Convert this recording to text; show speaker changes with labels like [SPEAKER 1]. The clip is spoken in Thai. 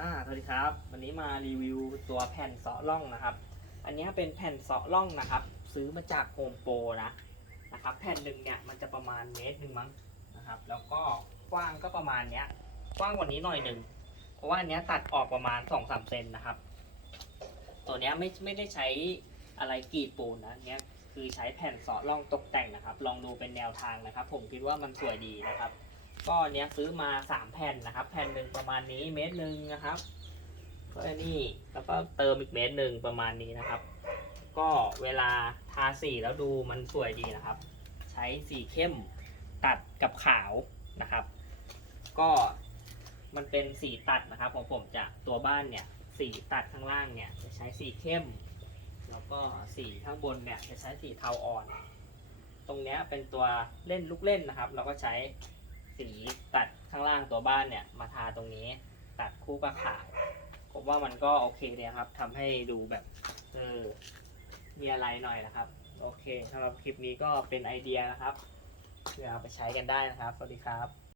[SPEAKER 1] อ่าสวัสดีครับ วันนี้มารีวิวตัวแผ่นเสาะร่องนะครับ อันนี้เป็นแผ่นเสาะร่องนะครับ ซื้อมาจากโฮมโปรนะนะครับ แผ่นหนึ่งเนี่ยมันจะประมาณเมตรหนึ่งมั้งนะครับ แล้วก็กว้างก็ประมาณเนี้ยกว้างกว่านี้หน่อยหนึ่งเพราะว่าอันนี้ตัดออกประมาณ2องสามเซนนะครับ ตัวเนี้ยไม่ไม่ได้ใช้อะไรกรีดปูนนะเนี้ยคือใช้แผ่นเสาะร่องตกแต่งนะครับ ลองดูเป็นแนวทางนะครับ ผมคิดว่ามันสวยดีนะครับ ก็เนี้ยซื้อมาสามแผ่นนะครับ แผ่นหนึ่งประมาณนี้เมตรหนึ่งนะครับก็นี่แล้วก็เติมอีกเมตรหนึ่งประมาณนี้นะครับ ก็เวลาทาสีแล้วดูมันสวยดีนะครับ ใช้สีเข้มตัดกับขาวนะครับ ก็มันเป็นสีตัดนะครับของผมจะตัวบ้านเนี่ยสีตัดข้างล่างเนี่ยจะใช้สีเข้ม แล้วก็สีข้างบนเนี่ยจะใช้สีเทาอ่อน ตรงเนี้ยเป็นตัวเล่นลูกเล่นนะครับ เราก็ใช้ สีตัดข้างล่างตัวบ้านเนี่ย มาทาตรงนี้ ตัดคู่กับขาวผมว่ามันก็โอเคเลยครับทำให้ดูแบบเออมีอะไรหน่อยนะครับ โอเคสำหรับคลิปนี้ก็เป็นไอเดียนะครับเพื่อเอาไปใช้กันได้นะครับ สวัสดีครับ